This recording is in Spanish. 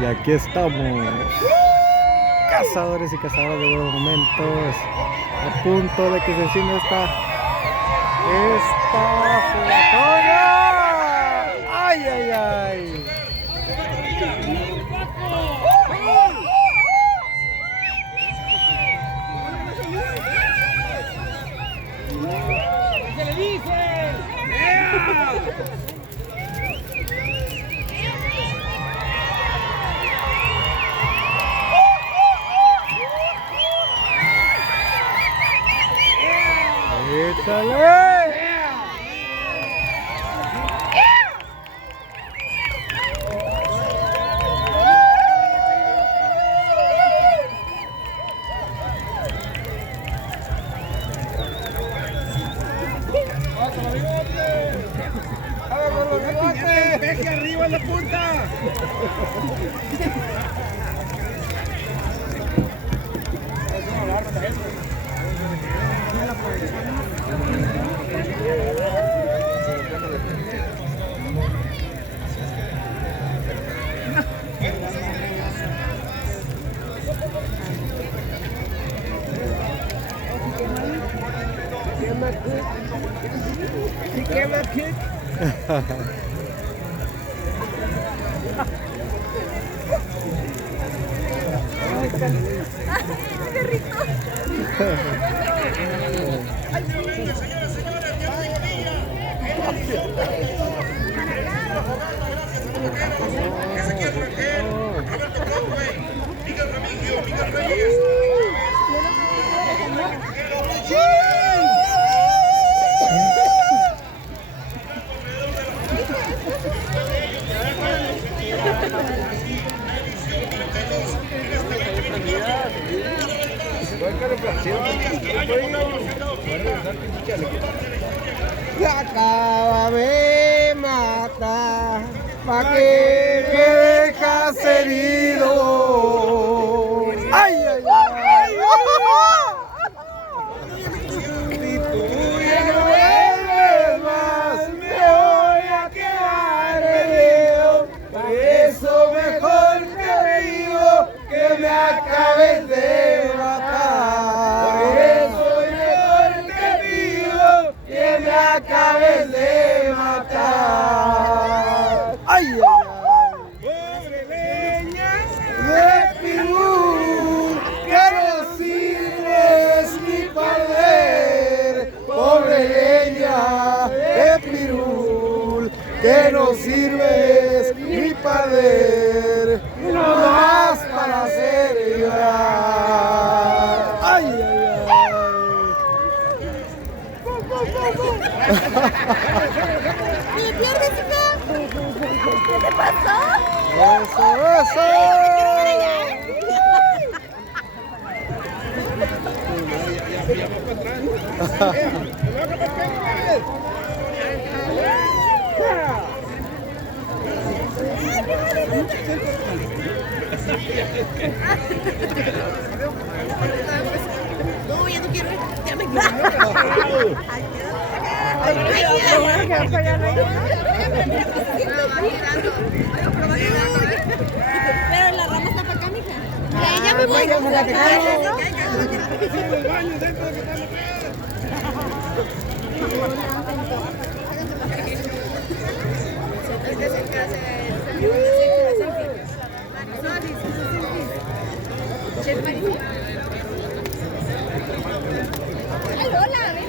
Y aquí estamos, cazadores y cazadoras de buenos momentos, a punto de que se encienda esta jugatoria. ¡Ay, ay, ay! ¿Qué le dice? ¡Échale! ¡Deje arriba en la punta! ¡Qué rico! La acaba de matar, pa' que me dejas herido. ¡Ay, ay, ay! Si tú ya no vuelves más, me voy a quedar herido. Por eso mejor te digo que me acabes de matar. Por eso mejor te digo que me acabes de matar. ¡Ay, ay, ay! Pobre leña de pirú, que no sirves ni para arder. Pobre leña de pirul, que no sirves ni para arder, no más para hacer llorar. ¡Ay, ay, ¡Me pierdes, hija! ¿Qué te pasó? ay! ¡Eso, eso! No, ya no quiero ir. Ya me quiero. Pero la rama está para acá, mija. Ya me voy. Ay, hola, ven.